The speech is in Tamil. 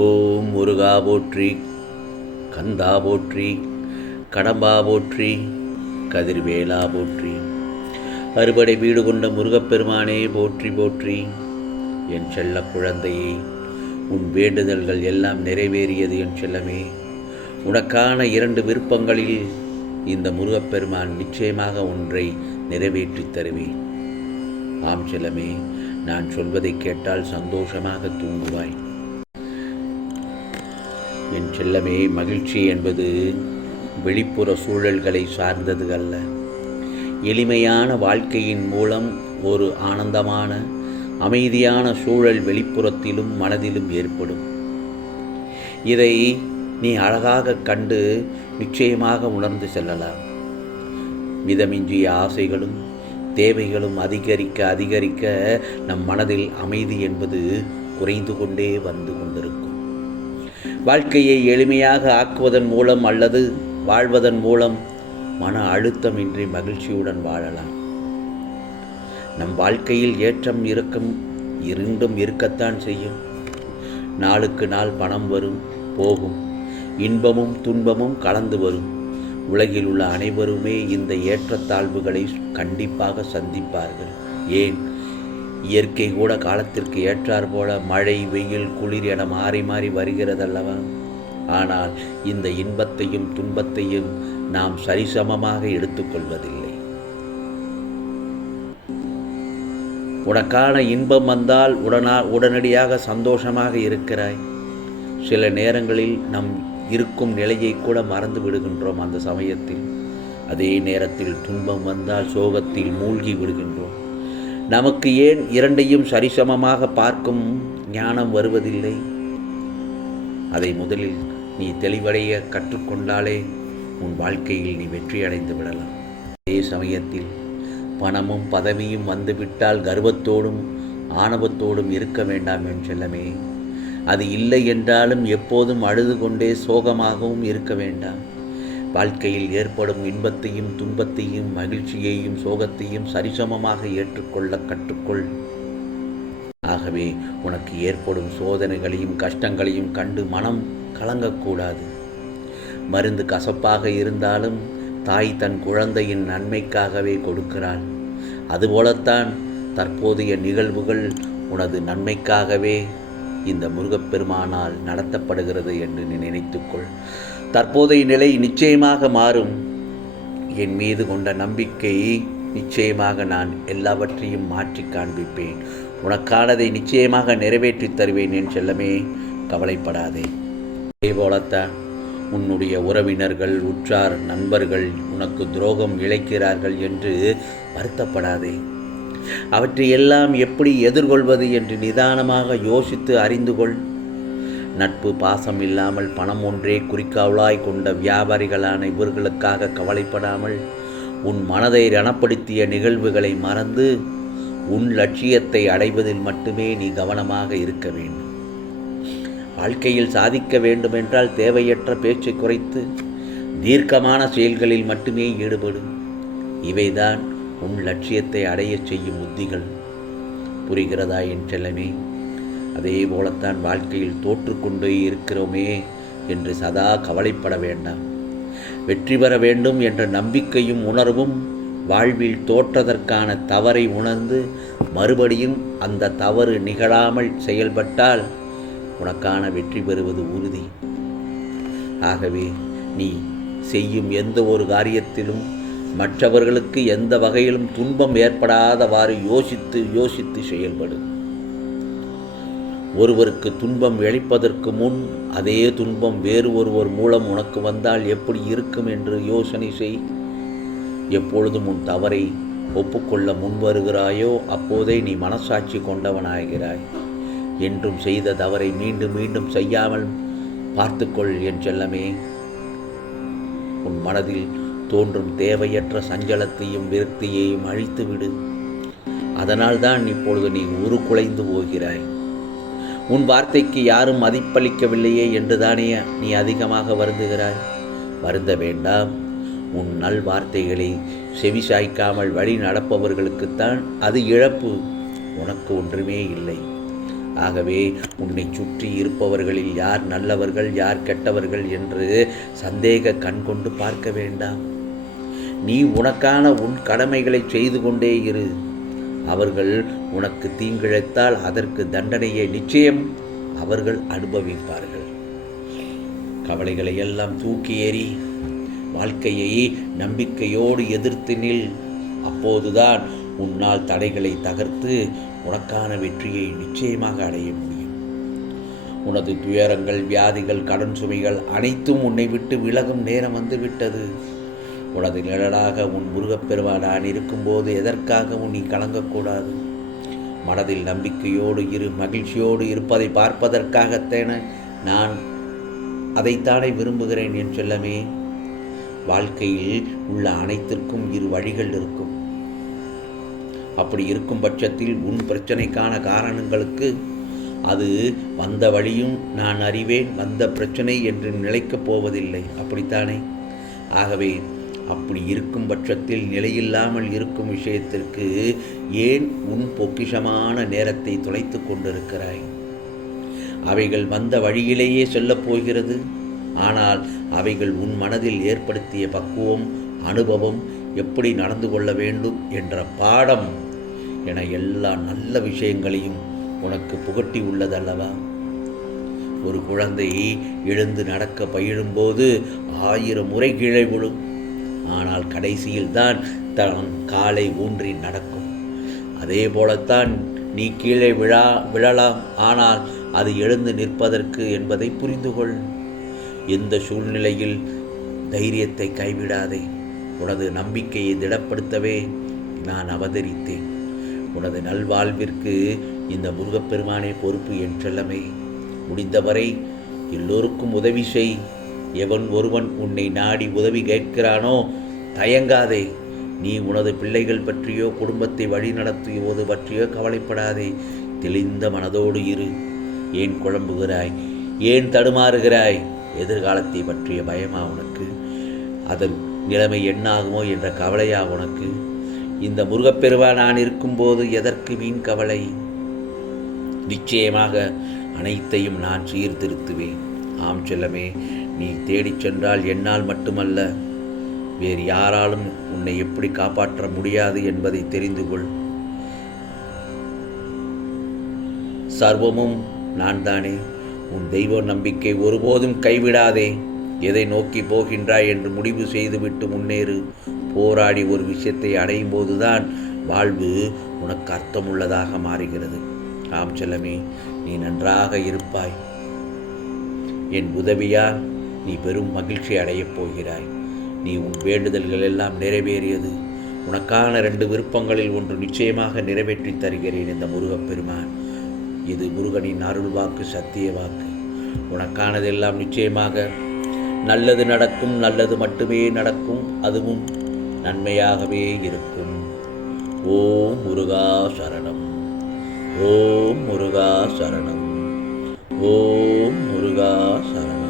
ஓம் முருகா போற்றி, கந்தா போற்றி, கடம்பா போற்றி, கதிர்வேலா போற்றி. அறுபடை வீடு கொண்ட முருகப்பெருமானே போற்றி போற்றி. என் செல்ல குழந்தையே, உன் வேண்டுதல்கள் எல்லாம் நிறைவேறியது என் செல்லமே. உனக்கான 2 விருப்பங்களில் இந்த முருகப்பெருமான் நிச்சயமாக ஒன்றை நிறைவேற்றித் தருவேன். ஆம் செல்லமே, நான் சொல்வதை கேட்டால் சந்தோஷமாக தூங்குவாய். என் செல்லமே, மகிழ்ச்சி என்பது வெளிப்புற சூழல்களை சார்ந்தது அல்ல. எளிமையான வாழ்க்கையின் மூலம் ஒரு ஆனந்தமான அமைதியான சூழல் வெளிப்புறத்திலும் மனதிலும் ஏற்படும். இதை நீ அழகாக கண்டு நிச்சயமாக உணர்ந்து செல்லலாம். மிதமிஞ்சிய ஆசைகளும் தேவைகளும் அதிகரிக்க நம் மனதில் அமைதி என்பது குறைந்து கொண்டே வந்து கொண்டிருக்கும். வாழ்க்கையை எளிமையாக ஆக்குவதன் மூலம் அல்லது வாழ்வதன் மூலம் மன அழுத்தமின்றி மகிழ்ச்சியுடன் வாழலாம். நம் வாழ்க்கையில் ஏற்றம் இறக்கம் இரண்டும் இருக்கத்தான் செய்யும். நாளுக்கு நாள் பணம் வரும் போகும், இன்பமும் துன்பமும் கலந்து வரும். உலகில் உள்ள அனைவருமே இந்த ஏற்றத்தாழ்வுகளை கண்டிப்பாக சந்திப்பார்கள். ஏன், இயற்கை கூட காலத்திற்கு ஏற்றார் போல மழை வெயில் குளிர் என மாறி மாறி வருகிறதல்லவா? ஆனால் இந்த இன்பத்தையும் துன்பத்தையும் நாம் சரிசமமாக எடுத்துக்கொள்வதில்லை. உனக்கான இன்பம் வந்தால் உடனடியாக சந்தோஷமாக இருக்கிறாய். சில நேரங்களில் நம் இருக்கும் நிலையை கூட மறந்து விடுகின்றோம். அந்த சமயத்தில் அதே நேரத்தில் துன்பம் வந்தால் சோகத்தில் மூழ்கி விடுகின்றோம். நமக்கு ஏன் இரண்டையும் சரிசமமாக பார்க்கும் ஞானம் வருவதில்லை? அதை முதலில் நீ தெளிவடைய கற்றுக்கொண்டாலே உன் வாழ்க்கையில் நீ வெற்றி அடைந்து விடலாம். அதே சமயத்தில் பணமும் பதவியும் வந்துவிட்டால் கர்வத்தோடும் ஆணவத்தோடும் இருக்க வேண்டாம் என் செல்லமே. அது இல்லை என்றாலும் எப்போதும் அழுது கொண்டே சோகமாகவும் இருக்க வேண்டாம். வாழ்க்கையில் ஏற்படும் இன்பத்தையும் துன்பத்தையும் மகிழ்ச்சியையும் சோகத்தையும் சரிசமமாக ஏற்றுக்கொள்ள கற்றுக்கொள். ஆகவே உனக்கு ஏற்படும் சோதனைகளையும் கஷ்டங்களையும் கண்டு மனம் கலங்கக்கூடாது. மருந்து கசப்பாக இருந்தாலும் தாய் தன் குழந்தையின் நன்மைக்காகவே கொடுக்கிறாள். அதுபோலத்தான் தற்போதைய நிகழ்வுகள் உனது நன்மைக்காகவே இந்த முருகப்பெருமானால் நடத்தப்படுகிறது என்று நீ நினைத்துக்கொள். தற்போதைய நிலை நிச்சயமாக மாறும். என் மீது கொண்ட நம்பிக்கை நிச்சயமாக நான் எல்லாவற்றையும் மாற்றி காண்பிப்பேன். உனக்கானதை நிச்சயமாக நிறைவேற்றித் தருவேன் என் செல்லமே, கவலைப்படாதே. அதேபோலத்தான் உன்னுடைய உறவினர்கள் உற்றார் நண்பர்கள் உனக்கு துரோகம் இழைக்கிறார்கள் என்று வருத்தப்படாதே. அவற்றை எல்லாம் எப்படி எதிர்கொள்வது என்று நிதானமாக யோசித்து அறிந்து கொள். நட்பு பாசம் இல்லாமல் பணம் ஒன்றே குறிக்கோளாய் கொண்ட வியாபாரிகளான இவர்களுக்காக கவலைப்படாமல் உன் மனதை ரணப்படுத்திய நிகழ்வுகளை மறந்து உன் லட்சியத்தை அடைவதில் மட்டுமே நீ கவனமாக இருக்க வேண்டும். வாழ்க்கையில் சாதிக்க வேண்டுமென்றால் தேவையற்ற பேச்சை குறைத்து தீர்க்கமான செயல்களில் மட்டுமே ஈடுபடும். இவைதான் உன் லட்சியத்தை அடையச் செய்யும் உத்திகள். புரிகிறதா என் செல்லமே? அதே போலத்தான் வாழ்க்கையில் தோற்றுக்கொண்டே இருக்கிறோமே என்று சதா கவலைப்பட வேண்டாம். வெற்றி பெற வேண்டும் என்ற நம்பிக்கையும் உணர்வும் வாழ்வில் தோற்றதற்கான தவறை உணர்ந்து மறுபடியும் அந்த தவறு நிகழாமல் செயல்பட்டால் உனக்கான வெற்றி பெறுவது உறுதி. ஆகவே நீ செய்யும் எந்த ஒரு காரியத்திலும் மற்றவர்களுக்கு எந்த வகையிலும் துன்பம் ஏற்படாதவாறு யோசித்து செயல்படும். ஒருவருக்கு துன்பம் இழைப்பதற்கு முன் அதே துன்பம் வேறு ஒருவர் மூலம் உனக்கு வந்தால் எப்படி இருக்கும் என்று யோசனை செய். எப்பொழுதும் உன் தவறை ஒப்புக்கொள்ள முன்வருகிறாயோ அப்போதே நீ மனசாட்சி கொண்டவனாகிறாய். என்றும் செய்த தவறை மீண்டும் மீண்டும் செய்யாமல் பார்த்துக்கொள் என் செல்லமே. உன் மனதில் தோன்றும் தேவையற்ற சஞ்சலத்தையும் விரக்தியையும் அழித்துவிடு. அதனால்தான் இப்பொழுது நீ உருக்குலைந்து போகிறாய். உன் வார்த்தைக்கு யாரும் மதிப்பளிக்கவில்லையே என்றுதானே நீ அதிகமாக வருந்துகிறாய். வருந்த வேண்டாம். உன் நல் வார்த்தைகளை செவிசாய்க்காமல் வழி நடப்பவர்களுக்குத்தான் அது இழப்பு. உனக்கு ஒன்றுமே இல்லை. ஆகவே உன்னை சுற்றி இருப்பவர்களில் யார் நல்லவர்கள் யார் கெட்டவர்கள் என்று சந்தேக கண் கொண்டு பார்க்க வேண்டாம். நீ உனக்கான உன் கடமைகளை செய்து கொண்டே இரு. அவர்கள் உனக்கு தீங்கிழைத்தால் அதற்கு தண்டனையை நிச்சயம் அவர்கள் அனுபவிப்பார்கள். கவலைகளை எல்லாம் தூக்கி எறி, வாழ்க்கையை நம்பிக்கையோடு எதிர்த்து நில். அப்போதுதான் உன்னால் தடைகளை தகர்த்து உனக்கான வெற்றியை நிச்சயமாக அடைய முடியும். உனது துயரங்கள், வியாதிகள், கடன் சுமைகள் அனைத்தும் உன்னை விட்டு விலகும் நேரம் வந்துவிட்டது. உனது நிழலாக உன் முருகப்பெருமான் நான் இருக்கும்போது எதற்காகவும் நீ கலங்கக்கூடாது. மனதில் நம்பிக்கையோடு இரு. மகிழ்ச்சியோடு இருப்பதை பார்ப்பதற்காகத்தானே நான் அதைத்தானே விரும்புகிறேன் என் செல்லமே. வாழ்க்கையில் உள்ள அனைத்திற்கும் இரு வழிகள் இருக்கும். அப்படி இருக்கும் பட்சத்தில் உன் பிரச்சனைக்கான காரணங்களுக்கு அது வந்த வழியும் நான் அறிவேன், வந்த பிரச்சனை என்று நிலைக்கப் போவதில்லை. அப்படித்தானே? ஆகவே அப்படி இருக்கும் பட்சத்தில் நிலையில்லாமல் இருக்கும் விஷயத்திற்கு ஏன் உன் பொக்கிஷமான நேரத்தை தொலைத்து கொண்டிருக்கிறாய்? அவைகள் வந்த வழியிலேயே செல்லப் போகிறது. ஆனால் அவைகள் உன் மனதில் ஏற்படுத்திய பக்குவம், அனுபவம், எப்படி நடந்து கொள்ள வேண்டும் என்ற பாடம் என எல்லா நல்ல விஷயங்களையும் உனக்கு புகட்டி உள்ளதல்லவா? ஒரு குழந்தை எழுந்து நடக்க பயிலும்போது 1000 முறை கீழே விழும். ஆனால் கடைசியில் தான் தன் காலை ஊன்றி நடக்கும். அதே போலத்தான் நீ கீழே விழலாம். ஆனால் அது எழுந்து நிற்பதற்கு என்பதை புரிந்து கொள். எந்த சூழ்நிலையில் தைரியத்தை கைவிடாதே. உனது நம்பிக்கையை திடப்படுத்தவே நான் அவதரித்தேன். உனது நல்வாழ்விற்கு இந்த முருகப்பெருமானே பொறுப்பு என் செல்லமே. முடிந்தவரை எல்லோருக்கும் உதவி செய். எவன் ஒருவன் உன்னை நாடி உதவி கேட்கிறானோ தயங்காதே. நீ உனது பிள்ளைகள் பற்றியோ குடும்பத்தை வழிநடத்துவது பற்றியோ கவலைப்படாதே. தெளிந்த மனதோடு இரு. ஏன் குழம்புகிறாய்? ஏன் தடுமாறுகிறாய்? எதிர்காலத்தை பற்றிய பயமா உனக்கு? அதன் நிலைமை என்னாகுமோ என்ற கவலையா உனக்கு? இந்த முருகப்பெருமான் நான் இருக்கும்போது எதற்கு வீண் கவலை? நிச்சயமாக அனைத்தையும் நான் சீர்திருத்துவேன். ஆம் செல்லமே, நீ தேடிச் சென்றால் என்னால் மட்டுமல்ல, வேறு யாராலும் உன்னை எப்படி காப்பாற்ற முடியாது என்பதை தெரிந்து கொள். சர்வமும் நான் தானே. உன் தெய்வ நம்பிக்கை ஒருபோதும் கைவிடாதே. எதை நோக்கி போகின்றாய் என்று முடிவு செய்துவிட்டு முன்னேறு. போராடி ஒரு விஷயத்தை அடையும் போதுதான் வாழ்வு உனக்கு அர்த்தமுள்ளதாக மாறுகிறது. ஆம் செல்லமே, நீ நன்றாக இருப்பாய். என் உதவியால் நீ பெரும் மகிழ்ச்சி அடையப் போகிறாய். நீ உன் வேண்டுதல்கள் எல்லாம் நிறைவேறியது. உனக்கான 2 விருப்பங்களில் ஒன்று நிச்சயமாக நிறைவேற்றி தருகிறேன் இந்த முருகப்பெருமான். இது முருகனின் அருள் வாக்கு, சத்திய வாக்கு. உனக்கானதெல்லாம் நிச்சயமாக நல்லது நடக்கும். நல்லது மட்டுமே நடக்கும். அதுவும் நன்மையாகவே இருக்கும். ஓம் முருகா சரணம். ஓம் முருகா சரணம். ஓம் முருகா சரணம்.